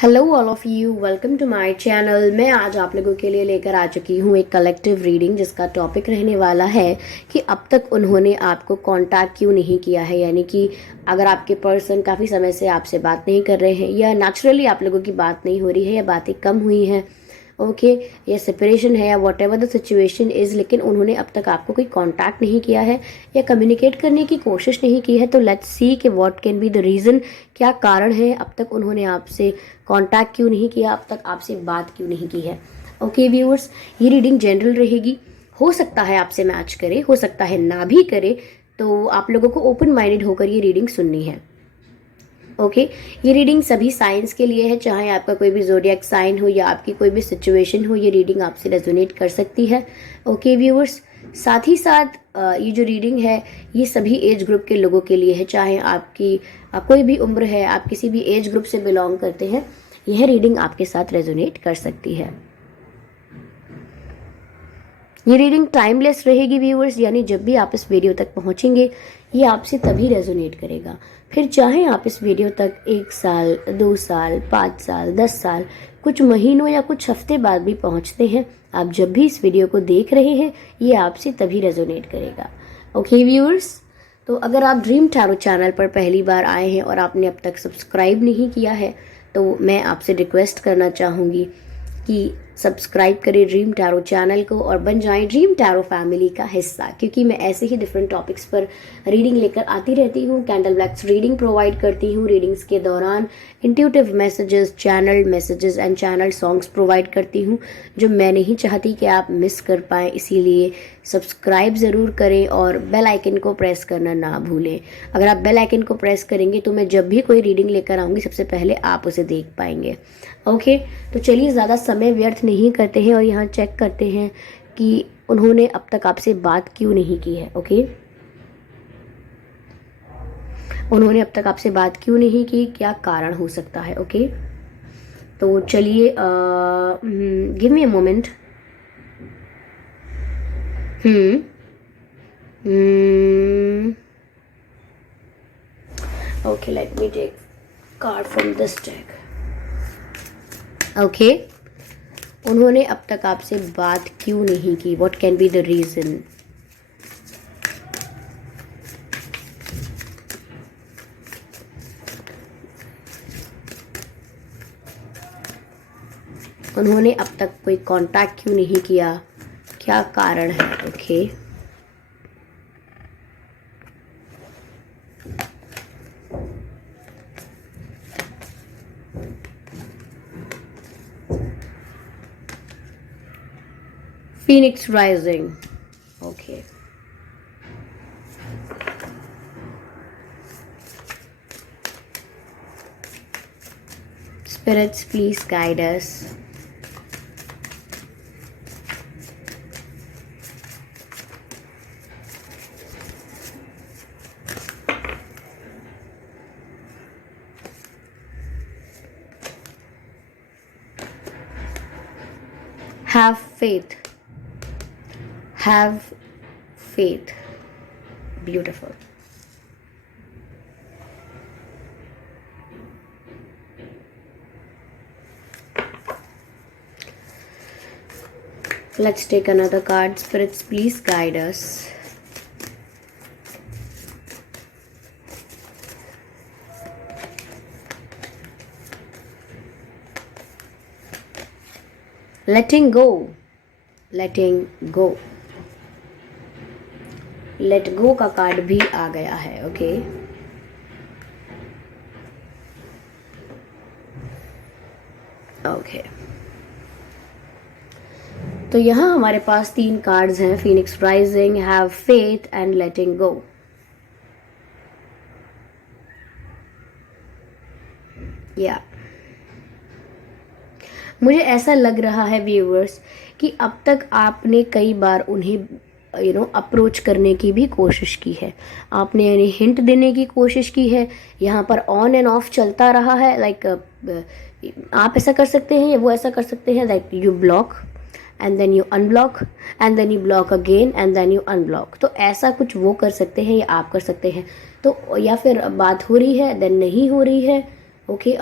Hello all of you, welcome to my channel. मैं आज आप लोगों के लिए लेकर आ चुकी हूँ एक कलेक्टिव रीडिंग जिसका टॉपिक रहने वाला है कि अब तक उन्होंने आपको कांटेक्ट क्यों नहीं किया है। यानी कि अगर आपके पर्सन काफ़ी समय से आपसे बात नहीं कर रहे हैं या नेचुरली आप लोगों की बात नहीं हो रही है या बातें कम हुई हैं, ओके, या सेपरेशन है या what ever the situation is, लेकिन उन्होंने अब तक आपको कोई कांटेक्ट नहीं किया है या कम्युनिकेट करने की कोशिश नहीं की है, तो लेट्स सी कि what can be the reason, क्या कारण है अब तक उन्होंने आपसे कांटेक्ट क्यों नहीं किया, अब तक आपसे बात क्यों नहीं की है। ओके व्यूअर्स, ये रीडिंग जनरल रहेगी। हो सकता है आपसे मैच करे, हो सकता है ना भी करे, तो आप लोगों को ओपन माइंडेड होकर ये रीडिंग सुननी है। ओके, ये रीडिंग सभी साइंस के लिए है, चाहे आपका कोई भी ज़ोडिएक साइन हो या आपकी कोई भी सिचुएशन हो, ये रीडिंग आपसे रेजोनेट कर सकती है। ओके व्यूअर्स, साथ ही साथ ये जो रीडिंग है ये सभी एज ग्रुप के लोगों के लिए है, चाहे आपकी कोई भी उम्र है, आप किसी भी एज ग्रुप से बिलोंग करते हैं, यह रीडिंग आपके साथ रेजोनेट कर सकती है। ये रीडिंग टाइमलेस रहेगी व्यूअर्स, यानी जब भी आप इस वीडियो तक पहुंचेंगे ये आपसे तभी रेजोनेट करेगा। फिर चाहे आप इस वीडियो तक 1 साल, 2 साल, 5 साल, 10 साल, कुछ महीनों या कुछ हफ्ते बाद भी पहुंचते हैं, आप जब भी इस वीडियो को देख रहे हैं ये आपसे तभी रेजोनेट करेगा। ओके व्यूअर्स, तो अगर आप ड्रीम टैरो चैनल पर पहली बार आए हैं और आपने अब तक सब्सक्राइब नहीं किया है तो मैं आपसे रिक्वेस्ट करना चाहूँगी कि सब्सक्राइब करें ड्रीम टैरो चैनल को और बन जाएं ड्रीम टैरो फैमिली का हिस्सा, क्योंकि मैं ऐसे ही डिफरेंट टॉपिक्स पर रीडिंग लेकर आती रहती हूँ। कैंडल ब्लैक्स रीडिंग प्रोवाइड करती हूँ, रीडिंग्स के दौरान intuitive messages, channel messages and channel songs provide करती हूँ जो मैं नहीं चाहती कि आप मिस कर पाएँ। इसीलिए सब्सक्राइब ज़रूर करें और बेल आइकन को प्रेस करना ना भूलें। अगर आप बेल आइकन को प्रेस करेंगे तो मैं जब भी कोई रीडिंग लेकर आऊँगी सबसे पहले आप उसे देख पाएंगे। ओके, तो चलिए ज़्यादा समय व्यर्थ नहीं करते हैं और यहाँ चेक करते हैं कि उन्होंने अब तक आपसे बात क्यों नहीं की है। ओके, उन्होंने अब तक आपसे बात क्यों नहीं की, क्या कारण हो सकता है। ओके, तो चलिए give me a moment. Okay, let me take card from this deck. Okay, उन्होंने अब तक आपसे बात क्यों नहीं की, what can be the reason. उन्होंने अब तक कोई कांटेक्ट क्यों नहीं किया, क्या कारण है। Okay, Phoenix Rising. Okay. Spirits, please guide us. Have faith. Have faith. Beautiful. Let's take another card. Spirits, please guide us. Letting go. Letting go. Let go का कार्ड भी आ गया है। ओके, ओके, तो यहाँ हमारे पास 3 कार्ड्स हैं, phoenix rising, have faith and letting go. या मुझे ऐसा लग रहा है व्यूअर्स कि अब तक आपने कई बार उन्हें अप्रोच करने की भी कोशिश की है, आपने उन्हें हिंट देने की कोशिश की है, यहाँ पर ऑन एंड ऑफ चलता रहा है। लाइक आप ऐसा कर सकते हैं या वो ऐसा कर सकते हैं, like you block and then you unblock and then you block again and then you unblock. तो ऐसा कुछ वो कर सकते हैं या आप कर सकते हैं, तो या फिर बात हो रही है देन नहीं हो रही है। ओके,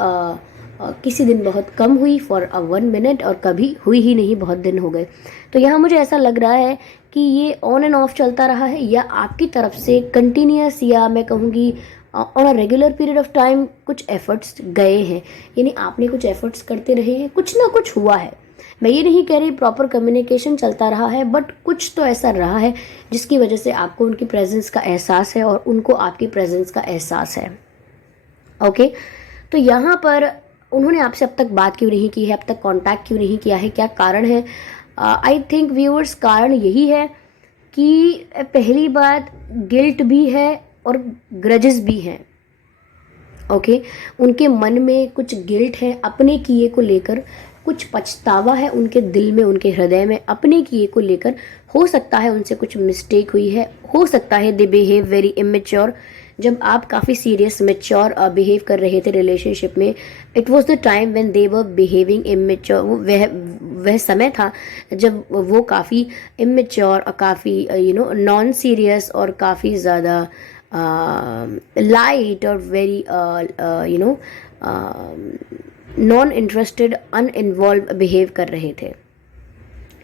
किसी दिन बहुत कम हुई फॉर 1 मिनट और कभी हुई ही नहीं, बहुत दिन हो गए। तो यहाँ मुझे ऐसा लग रहा है कि ये ऑन एंड ऑफ चलता रहा है, या आपकी तरफ से कंटिन्यूस, या मैं कहूँगी on a regular period of time कुछ एफर्ट्स गए हैं, यानी आपने कुछ एफर्ट्स करते रहे हैं, कुछ ना कुछ हुआ है। मैं ये नहीं कह रही प्रॉपर कम्युनिकेशन चलता रहा है, बट कुछ तो ऐसा रहा है जिसकी वजह से आपको उनकी प्रेजेंस का एहसास है और उनको आपकी प्रेजेंस का एहसास है। ओके, तो यहाँ पर उन्होंने आपसे अब तक बात क्यों नहीं की है, अब तक कांटेक्ट क्यों नहीं किया है, क्या कारण है? आई थिंक व्यूअर्स, कारण यही है कि पहली बात गिल्ट भी है और ग्रजेस भी हैं। ओके, उनके मन में कुछ गिल्ट है अपने किए को लेकर, कुछ पछतावा है उनके दिल में, उनके हृदय में अपने किए को लेकर। हो सकता है उनसे कुछ मिस्टेक हुई है, हो सकता है दे बिहेव वेरी इमेच्योर। जब आप काफ़ी सीरियस मेच्योर बिहेव कर रहे थे रिलेशनशिप में, it was the time when they were behaving immature. वह समय था जब वो काफ़ी इमेच्योर और काफ़ी नॉन सीरियस और काफ़ी ज़्यादा लाइट और very non interested, uninvolved behave कर रहे थे।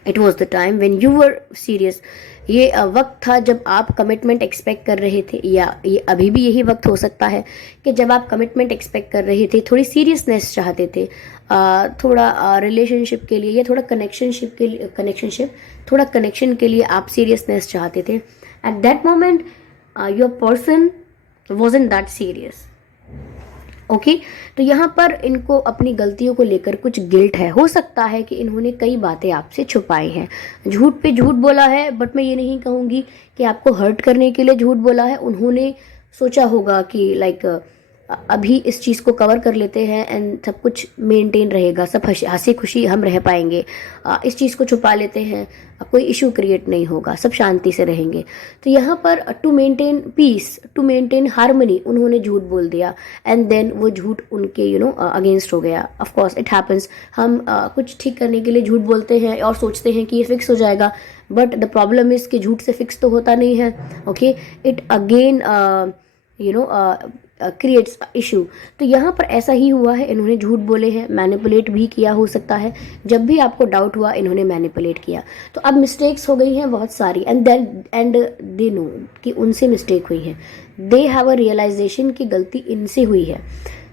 It was the time when you were serious. ये वक्त था जब आप कमिटमेंट एक्सपेक्ट कर रहे थे, या ये अभी भी यही वक्त हो सकता है कि जब आप कमिटमेंट एक्सपेक्ट कर रहे थे, थोड़ी सीरियसनेस चाहते थे, थोड़ा रिलेशनशिप के लिए या थोड़ा थोड़ा कनेक्शन के लिए आप सीरियसनेस चाहते थे। At that moment your person wasn't that serious. Okay, तो यहाँ पर इनको अपनी गलतियों को लेकर कुछ गिल्ट है। हो सकता है कि इन्होंने कई बातें आपसे छुपाई हैं, झूठ पे झूठ बोला है, बट मैं ये नहीं कहूँगी कि आपको हर्ट करने के लिए झूठ बोला है। उन्होंने सोचा होगा कि लाइक अभी इस चीज़ को कवर कर लेते हैं एंड सब कुछ मेंटेन रहेगा, सब हंसी खुशी हम रह पाएंगे, इस चीज़ को छुपा लेते हैं, कोई इशू क्रिएट नहीं होगा, सब शांति से रहेंगे। तो यहाँ पर to maintain peace, to maintain harmony उन्होंने झूठ बोल दिया, एंड देन वो झूठ उनके अगेंस्ट हो गया। Of course it happens. हम कुछ ठीक करने के लिए झूठ बोलते हैं और सोचते हैं कि ये फिक्स हो जाएगा, बट द प्रॉब्लम इज कि झूठ से फिक्स तो होता नहीं है। Okay, it again creates issue. तो यहाँ पर ऐसा ही हुआ है, इन्होंने झूठ बोले हैं, मैनिपुलेट भी किया हो सकता है। जब भी आपको डाउट हुआ इन्होंने मैनिपुलेट किया। तो अब मिस्टेक्स हो गई हैं बहुत सारी, एंड दे नो कि उनसे मिस्टेक हुई है। दे हैव अ रियलाइजेशन कि गलती इनसे हुई है।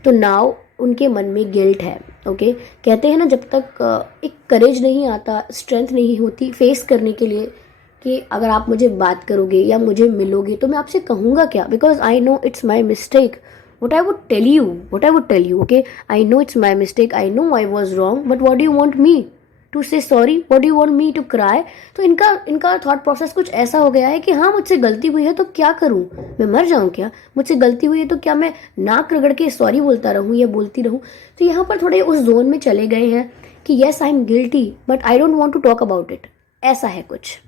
तो नाउ उनके मन में गिल्ट है। ओके, कहते हैं ना, जब तक एक करेज नहीं आता, स्ट्रेंथ नहीं होती फेस करने के लिए कि अगर आप मुझे बात करोगे या मुझे मिलोगे तो मैं आपसे कहूँगा क्या, because I know it's my mistake. What I would tell you, okay, I know it's my mistake, I know I was wrong, but what do you want me to say sorry, what do you want me to cry. तो इनका thought process कुछ ऐसा हो गया है कि हाँ, मुझसे गलती हुई है तो क्या करूँ, मैं मर जाऊँ क्या? मुझसे गलती हुई है तो क्या मैं नाक रगड़ के सॉरी बोलता रहूँ या बोलती रहूँ? तो यहाँ पर थोड़े उस जोन में चले गए हैं कि yes I am guilty but I don't want to talk about it. ऐसा है कुछ।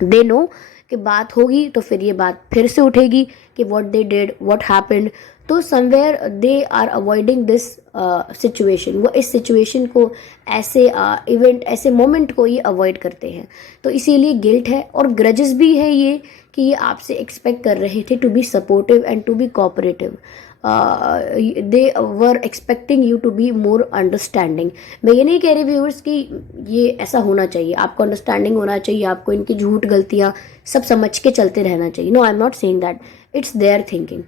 दे नो कि बात होगी तो फिर ये बात फिर से उठेगी कि what they did, what happened. तो somewhere they are avoiding this situation. वो इस सिचुएशन को, ऐसे इवेंट, ऐसे मोमेंट को ये अवॉइड करते हैं। तो इसीलिए गिल्ट है और ग्रजेस भी है ये कि ये आपसे एक्सपेक्ट कर रहे थे to be supportive and to be cooperative. They were expecting you to be more understanding. मैं ये नहीं कह रही व्यूअर्स कि ये ऐसा होना चाहिए, आपको अंडरस्टैंडिंग होना चाहिए, आपको इनकी झूठ गलतियाँ सब समझ के चलते रहना चाहिए। No, I am not saying that, it's their thinking.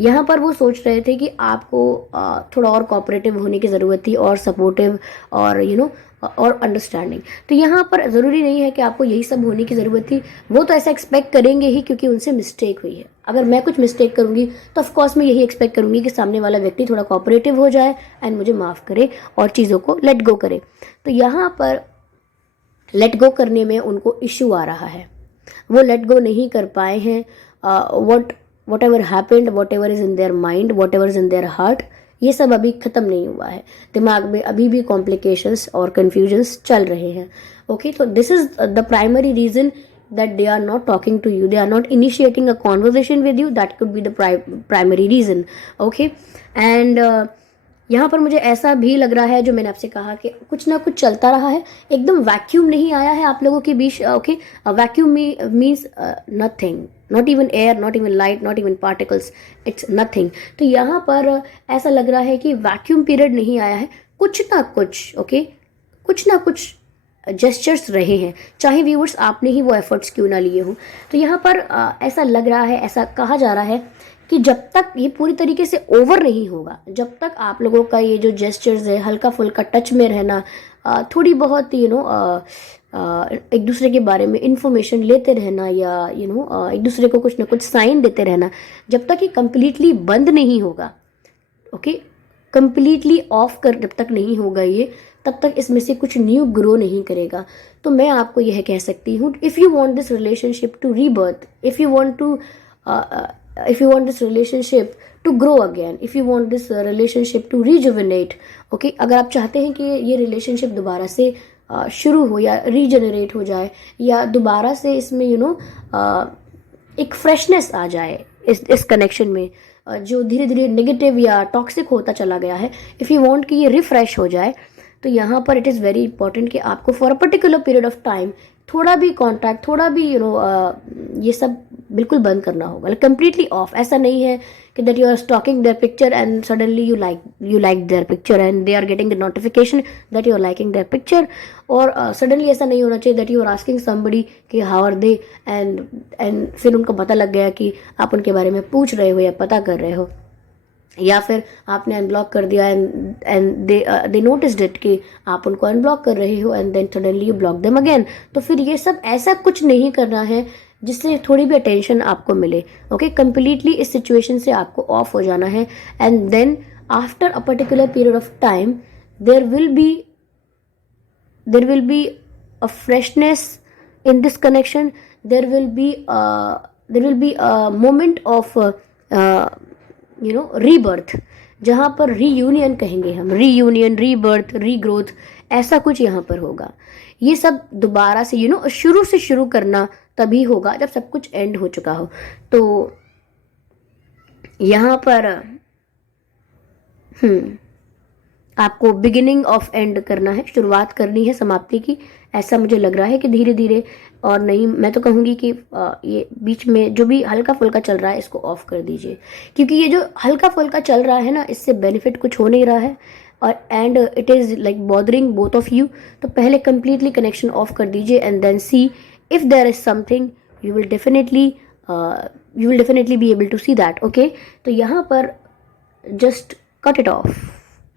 यहाँ पर वो सोच रहे थे कि आपको थोड़ा और कोऑपरेटिव होने की ज़रूरत थी, और सपोर्टिव, और और अंडरस्टैंडिंग। तो यहाँ पर ज़रूरी नहीं है कि आपको यही सब होने की ज़रूरत थी। वो तो ऐसा एक्सपेक्ट करेंगे ही क्योंकि उनसे मिस्टेक हुई है। अगर मैं कुछ मिस्टेक करूँगी तो ऑफकोर्स मैं यही एक्सपेक्ट करूँगी कि सामने वाला व्यक्ति थोड़ा कोऑपरेटिव हो जाए एंड मुझे माफ़ करे और चीज़ों को लेट गो करे। तो यहाँ पर लेट गो करने में उनको इश्यू आ रहा है, वो लेट गो नहीं कर पाए हैं। whatever happened, whatever is in their mind, whatever is in their heart, ये सब अभी ख़त्म नहीं हुआ है। दिमाग में अभी भी कॉम्प्लिकेशंस और कन्फ्यूजन्स चल रहे हैं। ओके, तो this is the primary reason that they are not talking to you, they are not initiating a conversation with you. That could be the primary reason. Okay, and यहाँ पर मुझे ऐसा भी लग रहा है, जो मैंने आपसे कहा कि कुछ ना कुछ चलता रहा है, एकदम वैक्यूम नहीं आया है आप लोगों के बीच. Okay, vacuum means nothing, not even air, not even light, not even particles, it's nothing. तो यहाँ पर ऐसा लग रहा है कि वैक्यूम पीरियड नहीं आया है, कुछ ना कुछ, ओके, कुछ ना कुछ जेस्चर्स रहे हैं, चाहे व्यूअर्स आपने ही वो एफर्ट्स क्यों ना लिए हों. तो यहाँ पर ऐसा लग रहा है, ऐसा कहा जा रहा है कि जब तक ये पूरी तरीके से ओवर नहीं होगा, जब तक आप लोगों का ये जो जेस्चर्स है, हल्का फुल्का टच में रहना, थोड़ी बहुत एक दूसरे के बारे में इंफॉर्मेशन लेते रहना, या एक दूसरे को कुछ ना कुछ साइन देते रहना, जब तक ये कंप्लीटली बंद नहीं होगा, ओके, कंप्लीटली ऑफ कर जब तक नहीं होगा ये, तब तक इसमें से कुछ न्यू ग्रो नहीं करेगा. तो मैं आपको यह कह सकती हूँ, if you want this relationship to rebirth, if you want this relationship to grow again, if you want this relationship to rejuvenate, okay, अगर आप चाहते हैं कि ये रिलेशनशिप दोबारा से शुरू हो या रीजनरेट हो जाए, या दोबारा से इसमें एक फ्रेशनेस आ जाए इस कनेक्शन में, जो धीरे धीरे नेगेटिव या टॉक्सिक होता चला गया है, इफ़ यू वांट कि ये रिफ्रेश हो जाए, तो यहाँ पर इट इज़ वेरी इंपॉर्टेंट कि आपको for a particular period of time थोड़ा भी कांटेक्ट, थोड़ा भी ये सब बिल्कुल बंद करना होगा, कंप्लीटली ऑफ. ऐसा नहीं है कि that you are stalking their picture and suddenly you like their picture and they are getting the notification that you are liking their picture, और सडनली ऐसा नहीं होना चाहिए that you are asking somebody कि हाउ आर दे, एंड फिर उनको पता लग गया कि आप उनके बारे में पूछ रहे हो या पता कर रहे हो, या फिर आपने अनब्लॉक कर दिया एंड दे नोटिस्ड इट कि आप उनको अनब्लॉक कर रहे हो, and then suddenly you block them again. तो फिर ये सब ऐसा कुछ नहीं करना है जिससे थोड़ी भी अटेंशन आपको मिले. ओके, कंप्लीटली इस सिचुएशन से आपको ऑफ हो जाना है, and then after a particular period of time there will be a freshness in this connection. There will be a moment of rebirth, जहाँ पर रीयूनियन कहेंगे हम, रीयूनियन, रीबर्थ, रीग्रोथ, ऐसा कुछ यहाँ पर होगा. ये सब दोबारा से शुरू से शुरू करना तभी होगा जब सब कुछ एंड हो चुका हो. तो यहाँ पर आपको बिगिनिंग ऑफ एंड करना है, शुरुआत करनी है समाप्ति की. ऐसा मुझे लग रहा है कि धीरे धीरे, और नहीं, मैं तो कहूँगी कि ये बीच में जो भी हल्का फुल्का चल रहा है इसको ऑफ कर दीजिए, क्योंकि ये जो हल्का फुल्का चल रहा है ना, इससे बेनिफिट कुछ हो नहीं रहा है, और and it is like bothering both of you. तो पहले कंप्लीटली कनेक्शन ऑफ कर दीजिए and then see if there is something, you will definitely be able to see that. Okay, तो यहाँ पर just cut it off.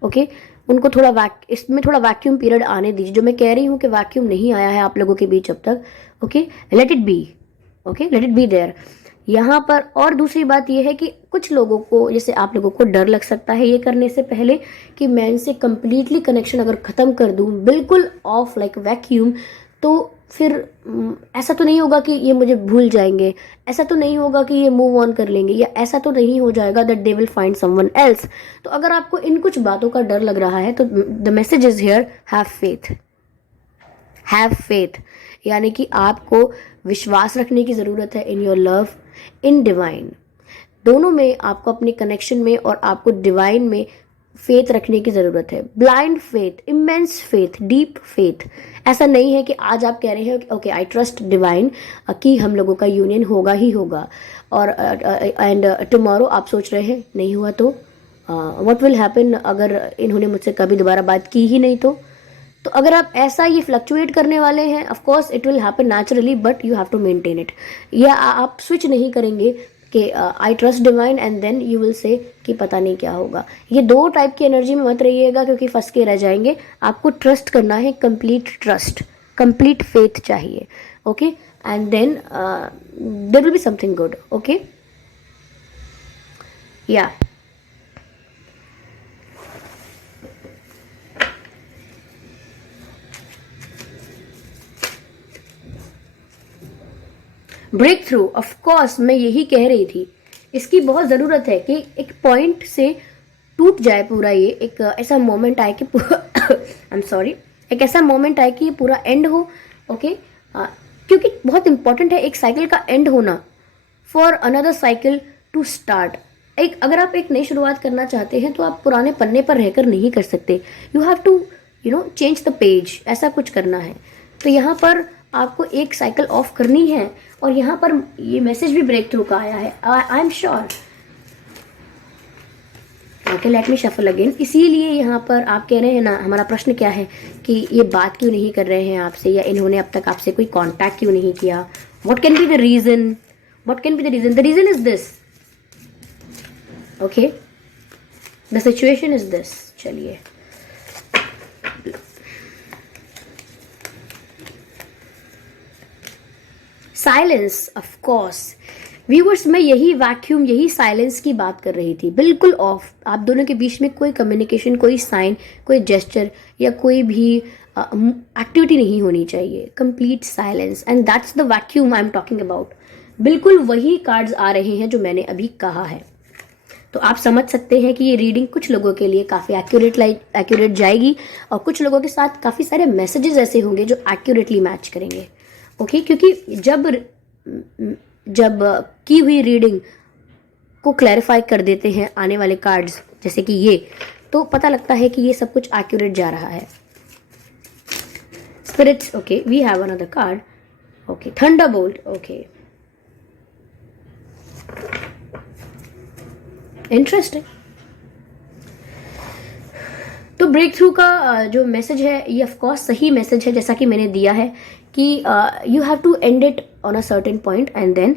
Okay, उनको इसमें थोड़ा वैक्यूम पीरियड आने दीजिए. जो मैं कह रही हूँ कि वैक्यूम नहीं आया है आप लोगों के बीच अब तक. Okay, let it be. Okay, let it be there. यहाँ पर और दूसरी बात यह है कि कुछ लोगों को, जैसे आप लोगों को डर लग सकता है ये करने से पहले कि मैं इनसे कंप्लीटली कनेक्शन अगर ख़त्म कर दूँ, बिल्कुल ऑफ लाइक वैक्यूम, तो फिर ऐसा तो नहीं होगा कि ये मुझे भूल जाएंगे, ऐसा तो नहीं होगा कि ये मूव ऑन कर लेंगे, या ऐसा तो नहीं हो जाएगा that they will find someone else. तो अगर आपको इन कुछ बातों का डर लग रहा है तो the message is here, have faith. Have faith यानी कि आपको विश्वास रखने की ज़रूरत है in your love, in divine. दोनों में आपको अपने कनेक्शन में और आपको डिवाइन में फेथ रखने की ज़रूरत है. Blind faith, immense faith, deep faith. ऐसा नहीं है कि आज आप कह रहे हैं ओके आई ट्रस्ट डिवाइन कि हम लोगों का यूनियन होगा ही होगा, और एंड टुमारो आप सोच रहे हैं नहीं हुआ तो व्हाट विल हैपन, अगर इन्होंने मुझसे कभी दोबारा बात की ही नहीं तो अगर आप ऐसा ये फ्लक्चुएट करने वाले हैं, of course it will happen naturally, but you have to maintain it. या आप स्विच नहीं करेंगे कि I trust divine and then you will say कि पता नहीं क्या होगा. ये दो टाइप की एनर्जी में मत रहिएगा, क्योंकि फंस के रह जाएंगे. आपको ट्रस्ट करना है, कंप्लीट ट्रस्ट, कंप्लीट फेथ चाहिए. Okay, and then there will be something good. Okay, या ब्रेक थ्रू, ऑफ कोर्स मैं यही कह रही थी, इसकी बहुत ज़रूरत है कि एक पॉइंट से टूट जाए पूरा. ये एक ऐसा मोमेंट आए कि आई एम सॉरी, एक ऐसा मोमेंट आए कि ये पूरा एंड हो. ओके, क्योंकि बहुत इंपॉर्टेंट है एक साइकिल का एंड होना for another cycle to start. अगर आप एक नई शुरुआत करना चाहते हैं तो आप पुराने पन्ने पर रहकर नहीं कर सकते. You have to change the page, ऐसा कुछ करना है. तो यहाँ पर आपको एक साइकिल ऑफ करनी है और यहाँ पर ये मैसेज भी ब्रेक थ्रू का आया है. I am sure. Okay, let me shuffle again. इसीलिए यहाँ पर आप कह रहे हैं ना, हमारा प्रश्न क्या है कि ये बात क्यों नहीं कर रहे हैं आपसे, या इन्होंने अब तक आपसे कोई कांटेक्ट क्यों नहीं किया. What can be the reason? What can be the reason? The reason is this. Okay, the situation is this. चलिए, साइलेंस. ऑफ कोर्स व्यूवर्स, मैं यही वैक्यूम, यही साइलेंस की बात कर रही थी. बिल्कुल ऑफ. आप दोनों के बीच में कोई कम्युनिकेशन, कोई साइन, कोई जेस्चर या कोई भी एक्टिविटी नहीं होनी चाहिए. Complete silence, and that's the vacuum I am talking about. बिल्कुल वही कार्ड्स आ रहे हैं जो मैंने अभी कहा है. तो आप समझ सकते हैं कि ये रीडिंग कुछ लोगों के लिए काफ़ी एक्यूरेट जाएगी और कुछ लोगों के साथ काफ़ी सारे मैसेजेस ऐसे होंगे जो एक्यूरेटली मैच करेंगे. ओके, क्योंकि जब की हुई रीडिंग को क्लैरिफाई कर देते हैं आने वाले कार्ड्स, जैसे कि ये, तो पता लगता है कि ये सब कुछ एक्यूरेट जा रहा है. Spirits. Okay, we have another card. Okay, thunderbolt. Okay, interesting. तो ब्रेक थ्रू का जो मैसेज है ये ऑफकोर्स सही मैसेज है, जैसा कि मैंने दिया है कि you have to end it on a certain point and then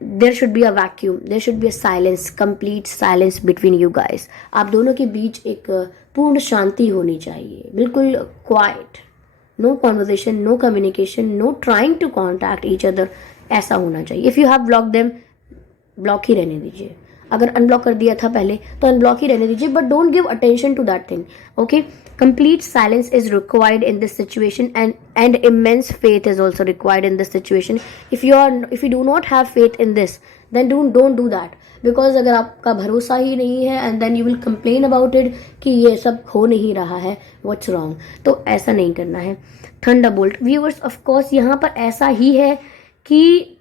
there should be a vacuum, there should be a silence, complete silence between you guys. आप दोनों के बीच एक पूर्ण शांति होनी चाहिए, बिल्कुल quiet. No conversation, no communication, no trying to contact each other. ऐसा होना चाहिए. If you have block them, block ही रहने दीजिए. अगर अनब्लॉक कर दिया था पहले तो अनब्लॉक ही रहने दीजिए, but don't give attention to that thing. Okay, complete silence is required in this situation, and immense faith is also required in this situation. If you do not have faith in this, then don't do that, because अगर आपका भरोसा ही नहीं है and then you will complain about it कि ये सब हो नहीं रहा है, what's wrong, तो ऐसा नहीं करना है. थंडरबोल्ट. व्यूअर्स, ऑफ कोर्स यहाँ पर ऐसा ही है कि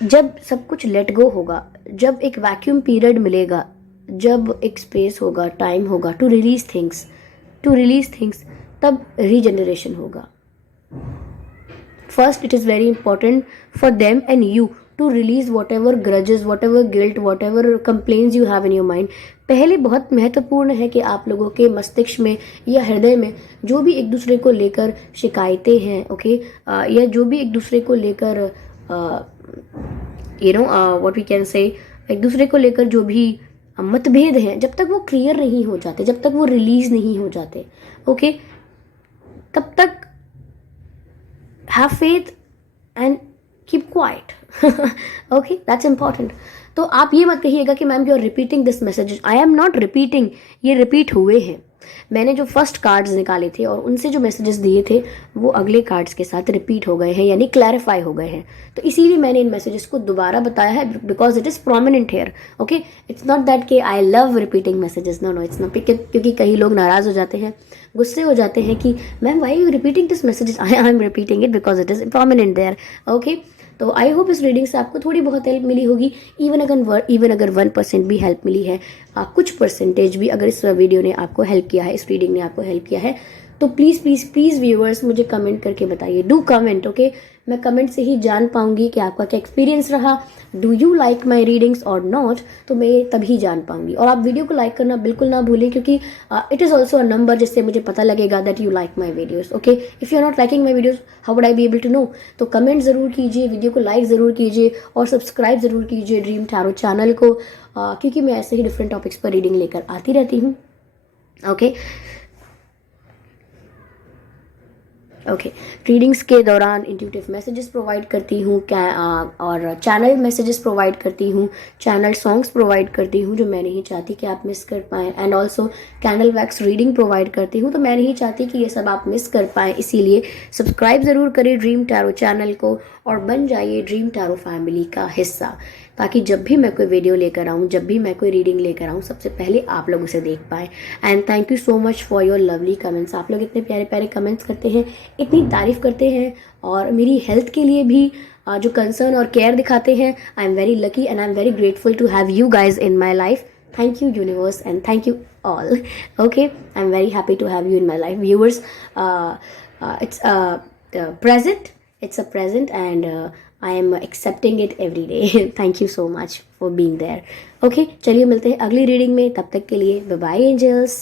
जब सब कुछ लेट गो होगा, जब एक वैक्यूम पीरियड मिलेगा, जब एक स्पेस होगा, टाइम होगा टू रिलीज थिंग्स, तब रीजनरेशन होगा. First, it is very important for them and you to release whatever grudges, whatever guilt, whatever complaints you have in your mind. पहले बहुत महत्वपूर्ण है कि आप लोगों के मस्तिष्क में या हृदय में जो भी एक दूसरे को लेकर शिकायतें हैं, ओके, या जो भी एक दूसरे को लेकर व्हाट वी कैन से, एक दूसरे को लेकर जो भी मतभेद हैं, जब तक वो क्लियर नहीं हो जाते, जब तक वो रिलीज नहीं हो जाते, ओके, तब तक have faith and keep quiet. Okay, that's important. तो आप ये मत कहिएगा कि ma'am you are repeating this message. I am not repeating. ये रिपीट हुए हैं. मैंने जो फर्स्ट कार्ड्स निकाले थे और उनसे जो मैसेजेस दिए थे वो अगले कार्ड्स के साथ रिपीट हो गए हैं, यानी क्लैरिफाई हो गए हैं. तो इसीलिए मैंने इन मैसेजेस को दोबारा बताया है, because it is prominent here. Okay, it's not that कि I love repeating messages. No, it's not. क्योंकि कई लोग नाराज़ हो जाते हैं, गुस्से हो जाते हैं कि ma'am why you repeating this messages. I am repeating it because it is prominent there. Okay, तो आई होप इस रीडिंग से आपको थोड़ी बहुत हेल्प मिली होगी. इवन अगर 1% भी हेल्प मिली है, कुछ परसेंटेज भी अगर इस वीडियो ने आपको हेल्प किया है, इस रीडिंग ने आपको हेल्प किया है, तो प्लीज़ व्यूअर्स मुझे कमेंट करके बताइए. Do comment. ओके, मैं कमेंट से ही जान पाऊंगी कि आपका क्या एक्सपीरियंस रहा. Do you like my readings और नॉट, तो मैं तभी जान पाऊंगी. और आप वीडियो को लाइक करना बिल्कुल ना भूलें, क्योंकि it is also a number जिससे मुझे पता लगेगा that you like my videos. Okay, if you are not liking my videos, how would I be able to know. तो कमेंट ज़रूर कीजिए, वीडियो को लाइक ज़रूर कीजिए और सब्सक्राइब ज़रूर कीजिए ड्रीम टैरो चैनल को, क्योंकि मैं ऐसे ही डिफरेंट टॉपिक्स पर रीडिंग लेकर आती रहती हूँ. ओके, रीडिंग्स के दौरान इंट्यूटिव मैसेजेस प्रोवाइड करती हूँ, और चैनल मैसेजेस प्रोवाइड करती हूँ, चैनल सॉन्ग्स प्रोवाइड करती हूँ जो मैं नहीं चाहती कि आप मिस कर पाएँ, and also candle wax reading provide करती हूँ, तो मैं नहीं चाहती कि ये सब आप मिस कर पाएँ. इसीलिए सब्सक्राइब ज़रूर करें ड्रीम टैरो चैनल को और बन जाइए ड्रीम टैरो फैमिली का हिस्सा. ताकि जब भी मैं कोई वीडियो लेकर आऊँ, जब भी मैं कोई रीडिंग लेकर आऊँ, सबसे पहले आप लोग उसे देख पाएँ। And thank you so much for your lovely comments. आप लोग इतने प्यारे प्यारे कमेंट्स करते हैं, इतनी तारीफ़ करते हैं और मेरी हेल्थ के लिए भी जो कंसर्न और केयर दिखाते हैं। I am very lucky and I am very grateful to have you guys in my life. Thank you universe and thank you all. Okay, I'm very happy to have you in my life, viewers. It's a present. It's a present and I am accepting it every day. Thank you so much for being there. Okay, चलिए मिलते हैं अगली reading में, तब तक के लिए bye bye angels.